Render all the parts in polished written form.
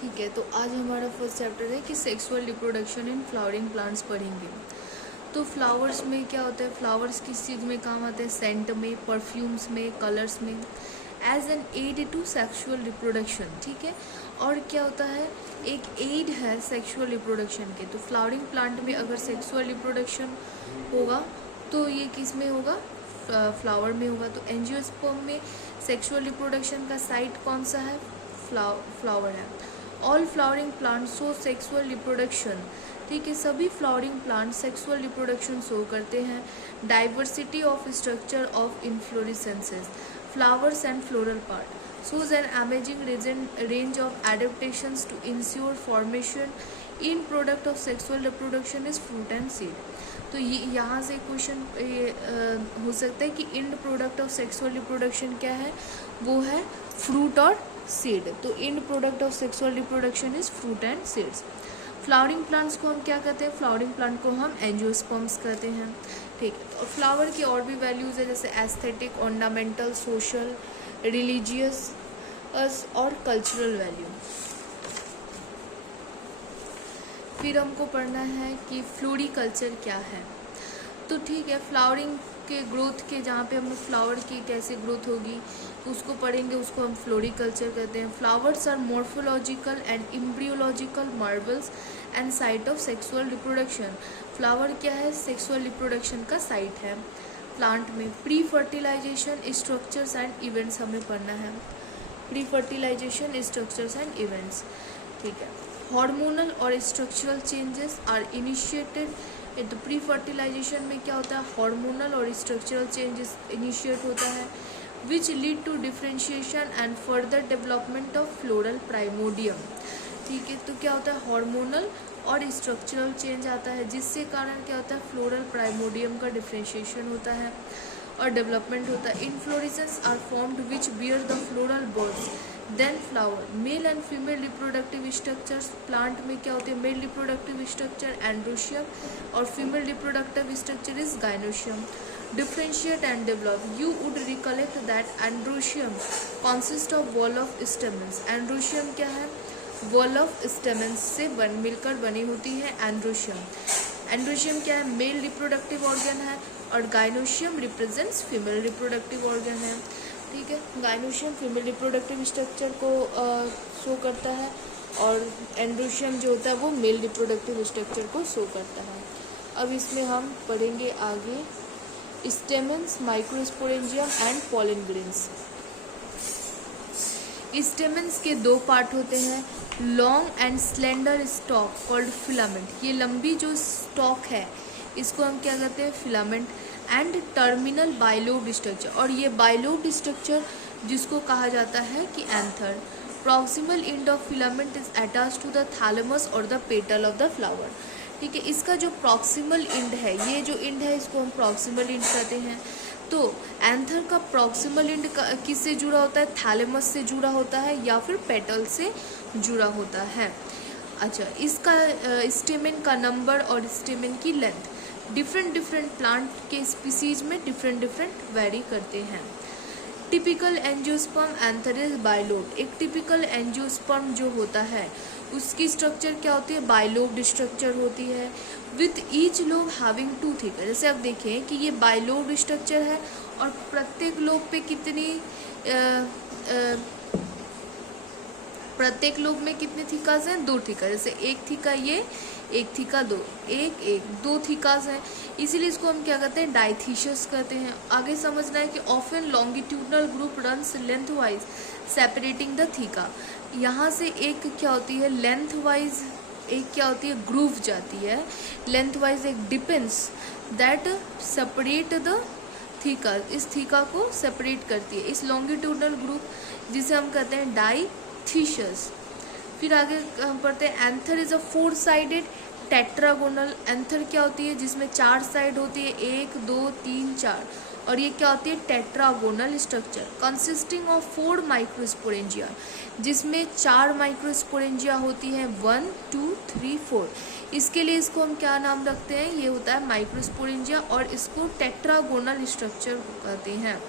ठीक है, तो आज हमारा फर्स्ट चैप्टर है कि sexual reproduction in flowering plants पढ़ेंगे। तो फ्लावर्स में क्या होता है, फ्लावर्स किस चीज़ में काम आते हैं, सेंट में, परफ्यूम्स में, कलर्स में, as an aid to sexual reproduction. ठीक है, और क्या होता है, एक एड है सेक्सुअल रिप्रोडक्शन के। तो फ्लावरिंग प्लांट में अगर सेक्सुअल रिप्रोडक्शन होगा तो ये किस में होगा, फ्लावर में होगा। तो एंजियोस्पर्म में सेक्सुअल रिप्रोडक्शन का साइट कौन सा है, फ्लावर है। All flowering plant show sexual reproduction. ठीक है, सभी flowering plant sexual reproduction show करते हैं। Diversity of structure of inflorescences, flowers and floral part shows an amazing range of adaptations to ensure formation in product of sexual reproduction is fruit and seed। तो ये यहाँ से question हो सकता है कि end product of sexual reproduction क्या है, वो है फ्रूट और सीड। तो end product of sexual reproduction is fruit and seeds. Flowering plants को हम क्या कहते हैं, फ्लावरिंग प्लांट को हम एंजियोस्पर्म्स कहते हैं। ठीक है, और फ्लावर की और भी वैल्यूज़ है, जैसे एस्थेटिक, ऑर्नामेंटल, सोशल, रिलीजियस और कल्चरल वैल्यू। फिर हमको पढ़ना है कि फ्लोरिकल्चर क्या है। तो ठीक है, फ्लावरिंग के ग्रोथ के, जहाँ पे हम फ्लावर की कैसे ग्रोथ होगी उसको पढ़ेंगे, उसको हम फ्लोरिकल्चर कहते हैं। Flowers are morphological and embryological marvels and site of sexual reproduction. Flower क्या है, सेक्सुअल रिप्रोडक्शन का साइट है प्लांट में। Pre fertilisation structures and events हमें पढ़ना है, pre fertilisation structures and events. ठीक है, हार्मोनल और स्ट्रक्चरल चेंजेस आर इनिशिएटेड। तो प्री फर्टिलाइजेशन में क्या होता है, हार्मोनल और स्ट्रक्चरल चेंजेस इनिशिएट होता है, which lead to differentiation and further development of floral primordium. ठीक है, तो क्या होता है, हार्मोनल और स्ट्रक्चरल चेंज आता है, जिससे कारण क्या होता है, फ्लोरल प्राइमोडियम का डिफ्रेंशिएशन होता है और डेवलपमेंट होता है। Inflorescence are formed which bear the floral buds then flower. Male and female reproductive structures, plant में क्या होते हैं, मेल रिप्रोडक्टिव स्ट्रक्चर एंड्रोशियम और female reproductive structure is gynoecium. Differentiate and develop, you would recollect that androecium consist of whorl of stamens. Androecium क्या है, wall of stamens से मिलकर बनी होती है एंड्रोशियम। एंड्रोशियम क्या है, मेल रिप्रोडक्टिव ऑर्गन है, और gynoecium represents female reproductive organ है। ठीक है, गाइनोशियम फीमेल रिप्रोडक्टिव स्ट्रक्चर को शो करता है, और एंड्रोशियम जो होता है वो मेल रिप्रोडक्टिव स्ट्रक्चर को शो करता है। अब इसमें हम पढ़ेंगे आगे stamens, microsporangium and pollen grains. Stamens के दो पार्ट होते हैं, long and slender stock called filament. ये लंबी जो स्टॉक है इसको हम क्या कहते हैं, filament. And terminal bilobed structure, और ये बाइलोब्ड स्ट्रक्चर जिसको कहा जाता है कि anther. Proximal end of filament is attached to the thalamus और the petal of the flower. ठीक है, इसका जो प्रॉक्सिमल एंड है, ये जो एंड है इसको हम प्रॉक्सिमल एंड कहते हैं। तो एंथर का प्रॉक्सिमल एंड किससे जुड़ा होता है, थैलेमस से जुड़ा होता है या फिर पेटल से जुड़ा होता है। अच्छा, इसका स्टेमेन का नंबर और स्टेमेन की लेंथ डिफरेंट प्लांट के स्पीसीज में डिफरेंट वेरी करते हैं। Typical angiosperm anther is bilobed. एक टिपिकल एंजियोस्पर्म जो होता है उसकी स्ट्रक्चर क्या होती है, बाइलोब्ड स्ट्रक्चर होती है, with each lobe having two thecae. जैसे आप देखें कि ये बाइलोब्ड स्ट्रक्चर है और प्रत्येक लोब पे कितनी प्रत्येक लोब में कितने थीकास हैं, दो थीका। जैसे एक थीका ये, एक थीका दो, दो थीकास हैं, इसीलिए इसको हम क्या कहते हैं, डाइथीशियस कहते हैं। आगे समझना है कि often longitudinal groove runs lengthwise separating the theca. यहाँ से एक क्या होती है लेंथ वाइज, एक क्या होती है ग्रूव जाती है, लेंथ वाइज एक डिपेंस दैट सेपरेट द थीका, इस थीका को सेपरेट करती है, इस लॉन्गिट्यूडनल ग्रुप जिसे हम कहते हैं डाइथीशियस। फिर आगे हम पढ़ते हैं anther is a four sided tetragonal. Anther क्या होती है, जिसमें चार साइड होती है, 1 2 3 4, और ये क्या होती है tetragonal structure consisting of 4 microsporangia, जिसमें 4 माइक्रोस्पोरेंजिया होती है, 1 2 3 4। इसके लिए इसको हम क्या नाम रखते हैं, ये होता है माइक्रोस्पोरेंजिया, और इसको टेट्रागोनल स्ट्रक्चर कहते हैं।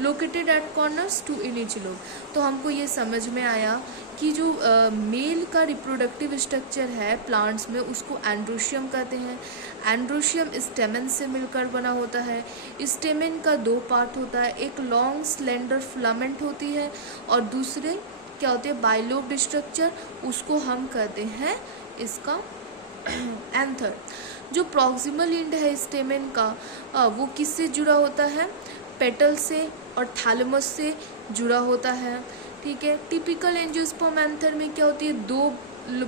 Located at corners two in each lobe. तो हमको ये समझ में आया कि जो मेल का रिप्रोडक्टिव स्ट्रक्चर है प्लांट्स में उसको एंड्रोशियम कहते हैं। एंड्रोशियम स्टेमन से मिलकर बना होता है। स्टेमन का 2 पार्ट होता है, एक लॉन्ग स्लेंडर फिलामेंट होती है और दूसरे क्या होते हैं बाइलोब्ड स्ट्रक्चर, उसको हम कहते हैं इसका एंथर। जो प्रॉक्सिमल एंड है स्टेमन का वो किससे जुड़ा होता है, पेटल से और थैलेमस से जुड़ा होता है। ठीक है, टिपिकल एंजियोस्पर्म एंथर में क्या होती है 2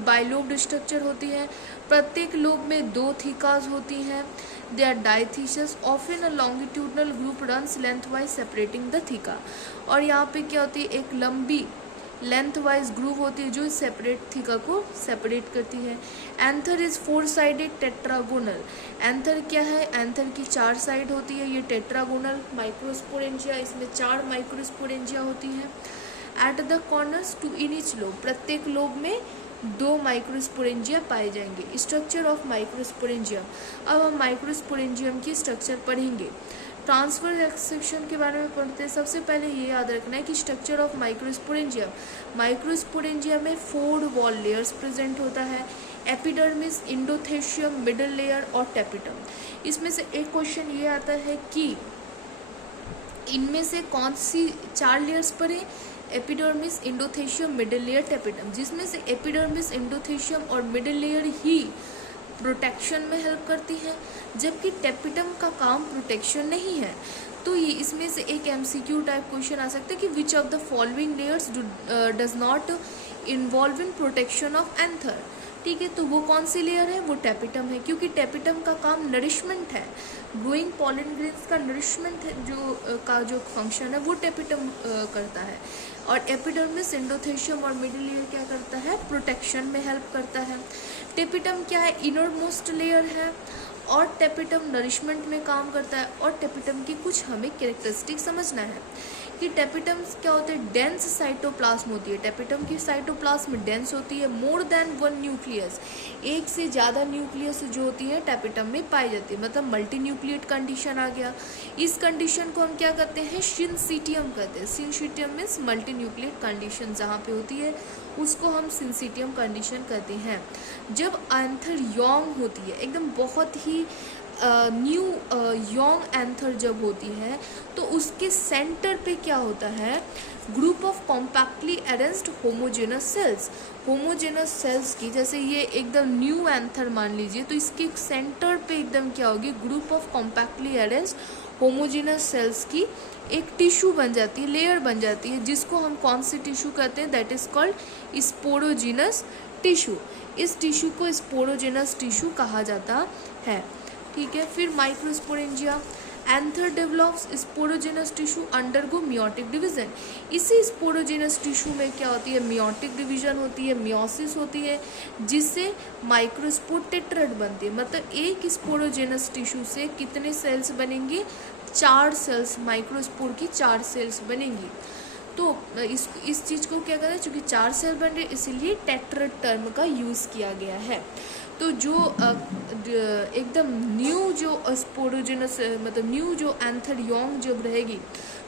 बाइलोब्ड स्ट्रक्चर होती है, प्रत्येक लोब में 2 थीकाज होती हैं। They are dithecous, often a longitudinal groove runs lengthwise separating the theca. और यहाँ पे क्या होती है एक लंबी लेंथ वाइज ग्रुप होती है जो सेपरेट थीका को सेपरेट करती है। Anther is 4 sided tetragonal. Anther क्या है, एंथर की 4 साइड होती है, ये टेट्रागोनल माइक्रोस्पोरेंजिया, इसमें 4 माइक्रोस्पोरेंजिया होती हैं। At the corners 2 in each lobe, प्रत्येक लोब में 2 माइक्रोस्पोरेंजिया पाए जाएंगे। स्ट्रक्चर ऑफ माइक्रोस्पोरेंजियम, अब हम माइक्रोस्पोरेंजियम की स्ट्रक्चर पढ़ेंगे। ट्रांसफर सेक्शन के बारे में पढ़ते हैं। सबसे पहले ये याद रखना है कि स्ट्रक्चर ऑफ माइक्रोस्पोरेंजियम, माइक्रोस्पोरेंजियम में 4 वॉल लेयर्स प्रेजेंट होता है, एपिडर्मिस, इंडोथेशियम, मिडल लेयर और टेपिटम। इसमें से एक क्वेश्चन ये आता है कि इनमें से कौन सी 4 लेयर्स पढ़े, एपिडर्मिस, इंडोथेशियम, मिडल लेयर, टेपिटम, जिसमें से एपिडर्मिस, इंडोथेशियम और मिडल लेयर ही प्रोटेक्शन में हेल्प करती है, जबकि टेपिटम का काम प्रोटेक्शन नहीं है। तो ये इसमें से एक एमसीक्यू टाइप क्वेश्चन आ सकता है कि which of the following layers does not involve in protection of anther. ठीक है, तो वो कौन सी लेयर है, वो टेपिटम है, क्योंकि टेपिटम का काम नरिशमेंट है, ग्रोइंग पॉलन ग्रेन्स का नरिशमेंट है, जो फंक्शन है वो टेपिटम करता है। और एपिडर्मिस, इंडोथेशियम और मिडिल लेयर क्या करता है, प्रोटेक्शन में हेल्प करता है। टेपिटम क्या है, इनर मोस्ट लेयर है और टेपिटम नरिशमेंट में काम करता है। और टेपिटम की कुछ हमें कैरेक्टरिस्टिक समझना है कि टेपिटम क्या होते हैं, डेंस साइटोप्लाज्म होती है। टेपिटम की साइटोप्लाज्म डेंस होती है, मोर देन 1 न्यूक्लियस, एक से ज़्यादा न्यूक्लियस जो होती है टेपिटम में पाई जाती है, मतलब मल्टी न्यूक्लिएट कंडीशन आ गया। इस कंडीशन को हम क्या कहते हैं, सिंसिटियम कहते हैं। Syncytium means multi nucleate condition जहाँ पे होती है उसको हम सिंसिटियम कंडीशन कहते हैं। जब एंथर यॉन्ग होती है, एकदम बहुत ही न्यू यॉन्ग एंथर जब होती है, तो उसके सेंटर पे क्या होता है, group of compactly arranged homogenous cells. Homogenous cells की, जैसे ये एकदम न्यू एंथर मान लीजिए, तो इसके सेंटर पे एकदम क्या होगी, group of compactly arranged homogenous cells की एक टिश्यू बन जाती है, लेयर बन जाती है, जिसको हम कौन सी टिश्यू कहते हैं, that is called sporogenous tissue. इस टिश्यू को स्पोरोजिनस टिश्यू कहा जाता है। ठीक है, फिर microsporangia, anther develops sporogenous tissue undergo meiotic division. इसी स्पोरोजिनस टिश्यू में क्या होती है, मियोटिक डिवीजन होती है, मियोसिस होती है, जिससे माइक्रोस्पोर टेट्राड बनती है। मतलब एक स्पोरोजिनस टिश्यू से कितने सेल्स बनेंगे, 4 सेल्स, माइक्रोस्पोर की 4 सेल्स बनेंगी। तो इस चीज़ को क्या कहते हैं, चूँकि 4 सेल बन रहे इसीलिए टेट्राड टर्म का यूज़ किया गया है। तो जो एकदम न्यू जो स्पोरोजिनस, मतलब न्यू जो एंथर यॉन्ग जब रहेगी,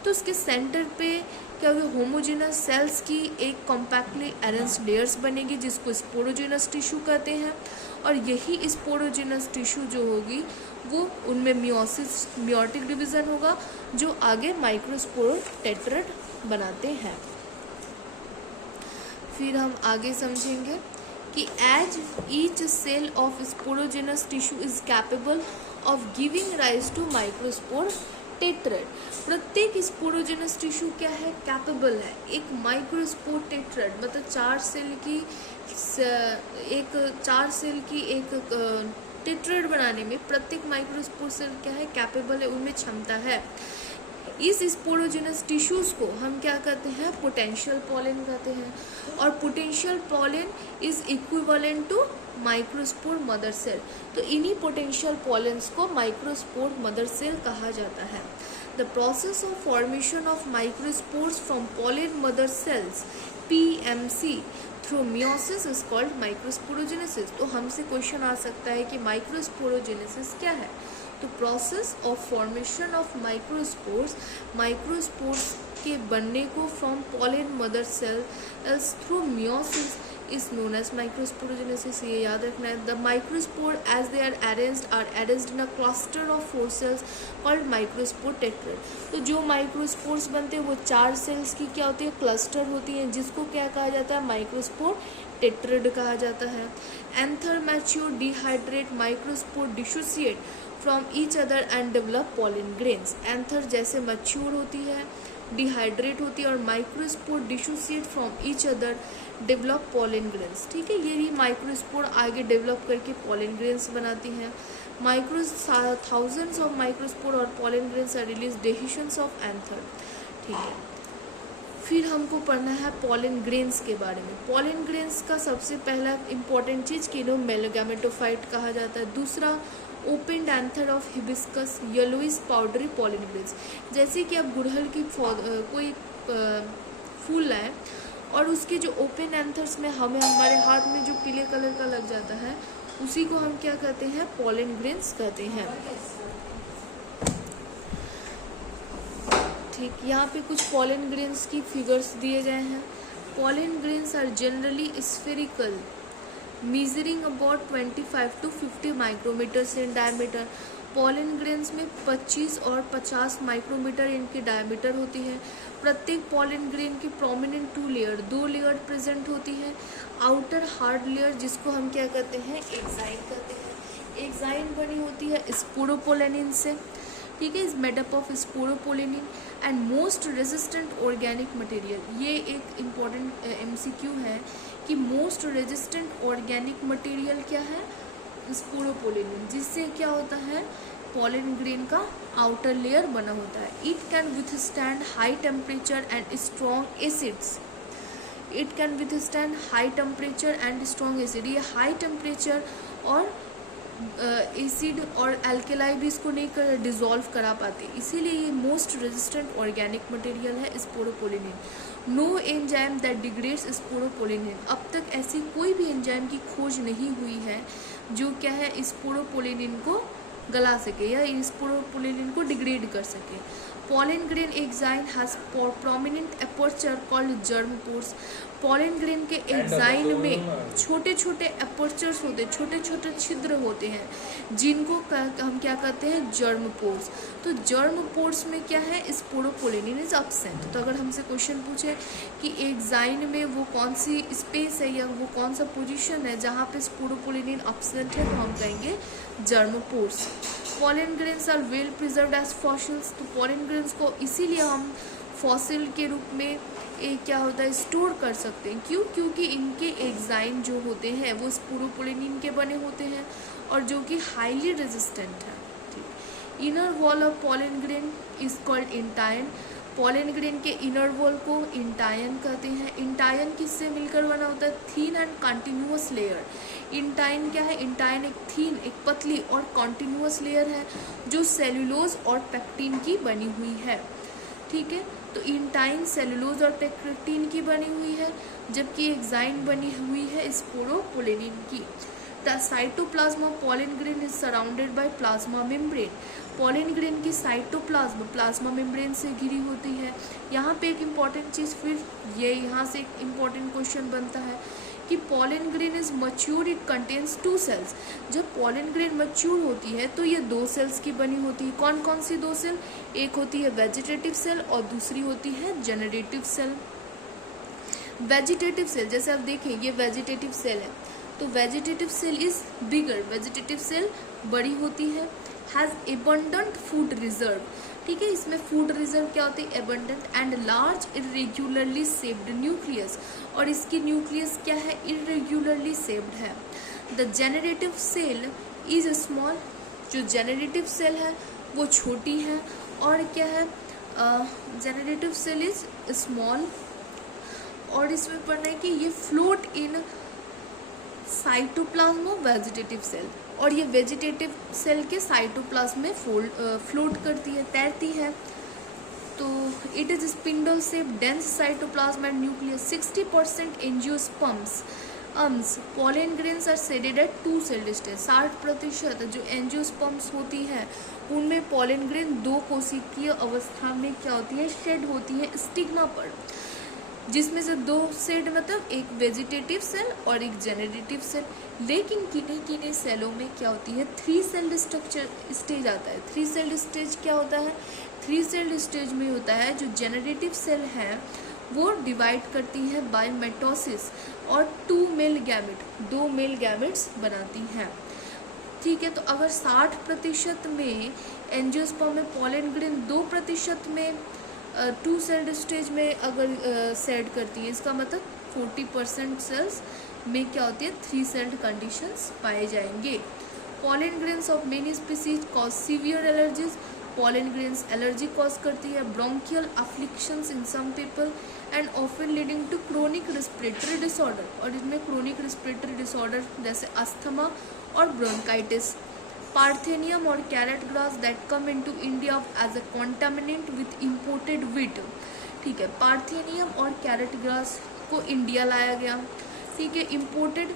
तो उसके सेंटर पे क्या होगी, होमोजेनस सेल्स की एक कॉम्पैक्टली अरेंज्ड लेयर्स बनेगी, जिसको स्पोरोजिनस टिश्यू कहते हैं। और यही स्पोरोजिनस टिश्यू जो होगी वो उनमें मियोसिस, मियोटिक डिवीज़न होगा, जो आगे माइक्रोस्पोर टेट्राड बनाते हैं। फिर हम आगे समझेंगे कि as each cell of sporogenous tissue is capable of giving rise to microspore tetrad. प्रत्येक स्पोरोजिनस टिश्यू क्या है, कैपेबल है एक माइक्रोस्पोर टेट्राड, मतलब 4 सेल की एक टेट्राड बनाने में प्रत्येक माइक्रोस्पोर सेल क्या है, कैपेबल है, उनमें क्षमता है। इस स्पोरोजिनस टिश्यूज़ को हम क्या कहते हैं, पोटेंशियल पॉलन कहते हैं। और potential pollen is equivalent to microspore mother cell. तो इन्हीं पोटेंशियल पॉलन्स को माइक्रोस्पोर मदर सेल कहा जाता है। The process of formation of microspores from pollen mother cells, PMC, through meiosis is called microsporogenesis. तो हमसे क्वेश्चन आ सकता है कि माइक्रोस्पोरोजेनेसिस क्या है। तो process of formation of microspores के बनने को from pollen mother cells through meiosis is known as microsporogenesis. ये याद रखना है। The microspore as they are arranged in a cluster of 4 cells called microspore tetrad. तो जो माइक्रोस्पोर्स बनते हैं वो 4 सेल्स की क्या होती है, क्लस्टर होती है, जिसको क्या कहा जाता है, माइक्रोस्पोर टेट्राड कहा जाता है। Anther mature dehydrate microspore dissociate from each other and develop pollen grains. Anther जैसे मैच्योर होती है, डिहाइड्रेट होती है, और microspore dissociate from each other develop pollen grains. ठीक है, ये भी माइक्रोस्पोर आगे डेवलप करके पॉलन ग्रेन्स बनाती हैं। थाउजेंड्स ऑफ माइक्रोस्पोर और pollen grains are release dehiscence of anther. ठीक है, फिर हमको पढ़ना है पॉलन ग्रेन्स के बारे में। पॉलन ग्रेन्स का सबसे पहला इंपॉर्टेंट चीज़ कि इन्हें मेलोगैमेटोफाइट कहा जाता है। दूसरा, open anther of hibiscus yellowish powdery pollen grains. जैसे कि अब गुड़हल की कोई फूल लाए और उसके जो ओपन एंथर्स में हमारे हाथ में जो पीले कलर का लग जाता है, उसी को हम क्या कहते हैं, पॉलन ग्रेन्स कहते हैं। ठीक, यहाँ पे कुछ पॉलन ग्रेन्स की फिगर्स दिए गए हैं। Pollen grains are generally spherical measuring about 25 to 50 micrometres in diameter. Pollen grains में 25 और 50 माइक्रोमीटर इनकी डायमीटर होती है। प्रत्येक पॉलन ग्रेन की प्रोमिनेंट 2 लेयर प्रेजेंट होती है। आउटर हार्ड लेयर जिसको हम क्या कहते हैं, एक्साइन कहते हैं। एक्साइन बनी होती है स्पोरोपोलेनिन से। ठीक है, is made up of sporopollenin and most resistant organic material. ये एक इम्पॉर्टेंट MCQ है कि मोस्ट रेजिस्टेंट ऑर्गेनिक मटेरियल क्या है, स्पोरोपोलेनिन, जिससे क्या होता है, पॉलन ग्रेन का आउटर लेयर बना होता है। It can withstand high temperature and strong acids. It can withstand high temperature and strong acid. ये हाई टेम्परेचर और एसिड और एल्केलाई भी इसको नहीं डिजोल्व करा पाते, इसीलिए ये मोस्ट रेजिस्टेंट ऑर्गेनिक मटेरियल है sporopollenin. No enzyme that degrades sporopollenin. अब तक ऐसी कोई भी एंजाइम की खोज नहीं हुई है जो क्या है, स्पोरोपोलेनिन को गला सके या स्पोरोपोलेनिन को डिग्रेड कर सके। Pollen grain exine has prominent aperture called germ pores. Pollen grain के एग्जाइन में छोटे छोटे एपर्चर्स होते हैं, छोटे छोटे छिद्र होते हैं, जिनको हम क्या कहते हैं, जर्म पोर्स। तो जर्म पोर्स में क्या है, स्पोरोपोलेनिन इज अब्सेंट। तो अगर हमसे क्वेश्चन पूछे कि एग्जाइन में वो कौन सी स्पेस है या वो कौन सा पोजीशन है जहाँ पे स्पोरोपोलेनिन अब्सेंट है, तो हम कहेंगे germ pores. Pollen grains are well preserved as fossils. तो पॉलन ग्रेन्स को इसीलिए हम फॉसिल के रूप में क्या होता है, स्टोर कर सकते हैं। क्यों? क्योंकि इनके एग्जाइन जो होते हैं वो स्पोरोपोलेनिन के बने होते हैं और जो कि हाईली रेजिस्टेंट है। ठीक, inner wall of pollen grain is called intine. Pollen grain के इनर वॉल को इंटायन कहते हैं। इंटायन किससे मिलकर बना होता है, थीन एंड कंटिन्यूअस लेयर। इंटायन क्या है, इंटायन एक थीन, एक पतली और कॉन्टिन्यूअस लेयर है जो सेलुलोज और पेक्टिन की बनी हुई है। ठीक है, तो इंटाइन सेलुलोज और पेक्टिन की बनी हुई है, जबकि एक्साइन बनी हुई है स्पोरोपोलेनिन की। The cytoplasm of pollen grain is surrounded by plasma membrane. Pollen grain की साइटोप्लाज्म प्लाज्मा मेम्ब्रेन से घिरी होती है। यहाँ पे एक इम्पॉर्टेंट चीज़, फिर ये यहाँ से एक इम्पॉर्टेंट क्वेश्चन बनता है कि pollen grain is mature, it contains 2 cells. जब पॉलन ग्रेन मच्योर होती है तो ये 2 सेल्स की बनी होती है। कौन कौन सी 2 सेल? एक होती है वेजिटेटिव सेल और दूसरी होती है जेनरेटिव सेल। वेजिटेटिव सेल, जैसे आप देखें ये वेजिटेटिव सेल है, तो vegetative cell is bigger, vegetative cell बड़ी होती है। Has abundant food reserve. ठीक है, इसमें फूड रिजर्व क्या होती है, abundant and large irregularly shaped nucleus, और इसकी न्यूक्लियस क्या है, इरेग्युलरली शेप्ड है। The generative cell is small. जो जेनरेटिव सेल है वो छोटी है, और क्या है, जेनरेटिव सेल इज स्मॉल। और इसमें पढ़ना है कि ये float in cytoplasm of vegetative cell, और ये वेजिटेटिव सेल के साइटोप्लाज्म में फ्लोट करती है, तैरती है। तो it is spindle shape, dense cytoplasm and nucleus. 60% angiosperms pollen grains are shedded at 2 celled stage. 60% जो एंजियोस्पर्म्स होती है उनमें पोलन ग्रेन 2 कोशिकीय अवस्था में क्या होती है, शेड होती है स्टिग्मा पर, जिसमें से 2 शेड मतलब एक वेजिटेटिव सेल और एक जेनरेटिव सेल। लेकिन किन्हीं किन्हीं सेलों में क्या होती है, 3 सेल्ड स्ट्रक्चर स्टेज आता है। 3 सेल्ड स्टेज क्या होता है, 3 सेल्ड स्टेज में होता है जो जेनरेटिव सेल है वो डिवाइड करती है बाय मेटोसिस और 2 मेल गैमेट, 2 मेल गैमेट्स बनाती हैं। ठीक है, तो अगर 60% में एंजियोस्पर्म में पोलन ग्रेन 2% में 2 सेल्ड स्टेज में अगर सेड करती है, इसका मतलब 40% सेल्स में क्या होती है, 3 सेल्ड कंडीशंस पाए जाएंगे। Pollen grains of many species cause severe allergies. Pollen grains allergy cause करती है, bronchial afflictions in some people and often leading to chronic respiratory disorder, और इसमें क्रोनिक रेस्पिरेटरी डिसऑर्डर जैसे अस्थमा और ब्रोंकाइटिस। पार्थेनियम और carrot grass that come into India as a contaminant with imported wheat. ठीक है, parthenium और carrot grass को India लाया गया। ठीक है, इम्पोर्टेड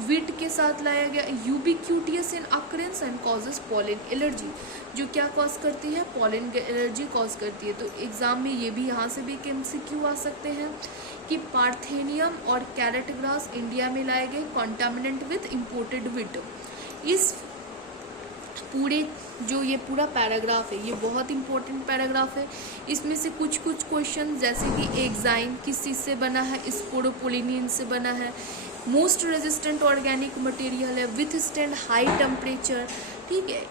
वीट के साथ लाया गया। Ubiquitous in occurrence and causes pollen allergy, जो क्या कॉज करती है, पोलन एलर्जी कॉज करती है। तो एग्जाम में ये भी यहाँ से भी MCQ आ सकते हैं कि पार्थेनियम और कैरेट ग्रास इंडिया में लाए गए कॉन्टामिनेंट विथ इम्पोर्टेड वीट। इस पूरे जो ये पूरा पैराग्राफ है ये बहुत इंपॉर्टेंट पैराग्राफ है। इसमें से कुछ क्वेश्चन जैसे कि एग्जाइम किस चीज़ से बना है, स्पोरोपोलिनियन से बना है, मोस्ट रेजिस्टेंट ऑर्गेनिक मटेरियल है, विथ स्टैंड हाई टेम्परेचर। ठीक है,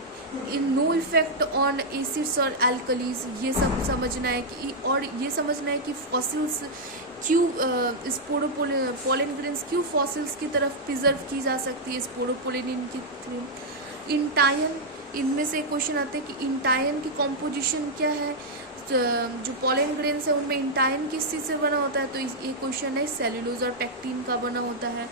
इन नो इफेक्ट ऑन एसिड्स और एल्कलीज, ये सब समझना है कि, और ये समझना है कि फॉसिल्स क्यों पोलन ग्रेन्स क्यों फॉसिल्स की तरफ प्रिजर्व की जा सकती है स्पोरोपोलिनियन की थ्रू। इंटायन, इनमें से क्वेश्चन आते हैं कि इंटायन की कॉम्पोजिशन क्या है, जो पोलन ग्रेन्स है उनमें इंटायन किस चीज़ से बना होता है, तो ये क्वेश्चन है सेल्यूलोज और पैक्टिन का बना होता है।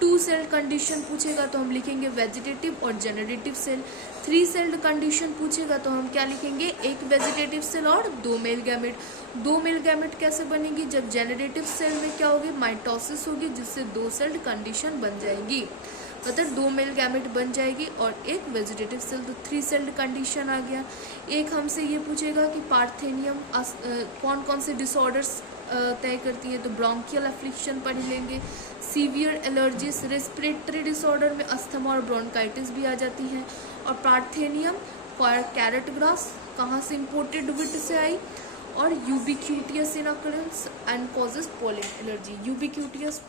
2 सेल्ड कंडीशन पूछेगा तो हम लिखेंगे वेजिटेटिव और जेनरेटिव सेल। 3 सेल्ड कंडीशन पूछेगा तो हम क्या लिखेंगे, एक वेजिटेटिव सेल और 2 मेल गैमेट। 2 मेल गैमेट कैसे बनेगी, जब जेनरेटिव सेल में क्या होगी, माइटोसिस होगी, जिससे 2 सेल्ड कंडीशन बन जाएगी, मतलब 2 मेल गैमेट बन जाएगी और एक वेजिटेटिव सेल, तो 3 सेल्ड कंडीशन आ गया। एक हमसे ये पूछेगा कि पार्थेनियम कौन कौन से डिसऑर्डर्स तय करती है, तो ब्रोंकियल अफ्लिक्शन पढ़ लेंगे, सीवियर एलर्जीज, रेस्पिरेटरी डिसऑर्डर में अस्थमा और ब्रोंकाइटिस भी आ जाती हैं। और पार्थेनियम कैरेट ग्रास कहाँ से इम्पोर्टेड विट से आई, और ubiquitous in occurrence and causes pollen allergy, ubiquitous.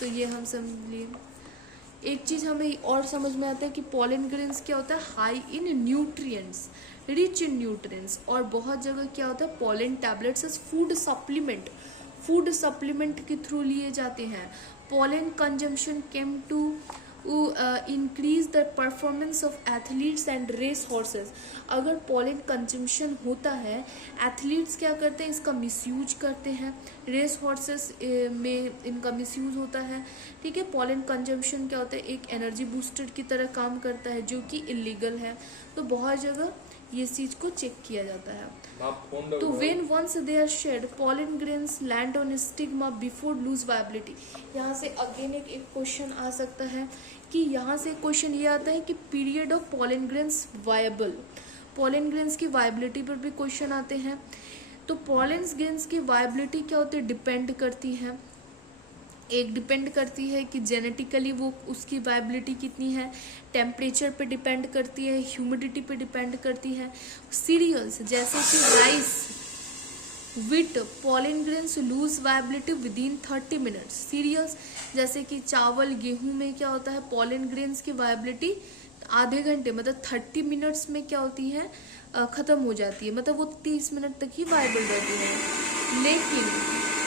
तो ये हम समझ लिए। एक चीज़ हमें और समझ में आता है कि पोलन ग्रेन्स क्या होता है, high in nutrients, rich in nutrients, और बहुत जगह क्या होता है pollen tablets as food supplement के थ्रू लिए जाते हैं। Pollen consumption came to increase the performance of athletes and race horses. अगर पोलन कंजम्पशन होता है, एथलीट्स क्या करते हैं, इसका मिसयूज करते हैं, रेस हॉर्सेस में इनका मिसयूज होता है। ठीक है, पोलन कंजम्पशन क्या होता है, एक एनर्जी बूस्टर की तरह काम करता है जो कि इलीगल है, तो बहुत जगह ये चीज़ को चेक किया जाता है। तो when once they are shed pollen grains land on stigma before lose viability. यहाँ से अगेन एक क्वेश्चन आ सकता है कि यहाँ से क्वेश्चन ये आता है कि period of pollen grains viable, pollen grains की वायबिलिटी पर भी क्वेश्चन आते हैं। तो पोलन ग्रेन्स की वायबिलिटी क्या होती है, डिपेंड करती है, एक डिपेंड करती है कि जेनेटिकली वो उसकी वायबिलिटी कितनी है, टेम्परेचर पे डिपेंड करती है, ह्यूमिडिटी पे डिपेंड करती है। सीरियल्स जैसे कि rice, wheat, pollen grains lose viability within 30 minutes. Cereals जैसे कि चावल, गेहूं में क्या होता है, पोलन ग्रेन्स की वायबिलिटी आधे घंटे मतलब 30 मिनट्स में क्या होती है, ख़त्म हो जाती है, मतलब वो 30 मिनट तक ही वायबल रहती है। लेकिन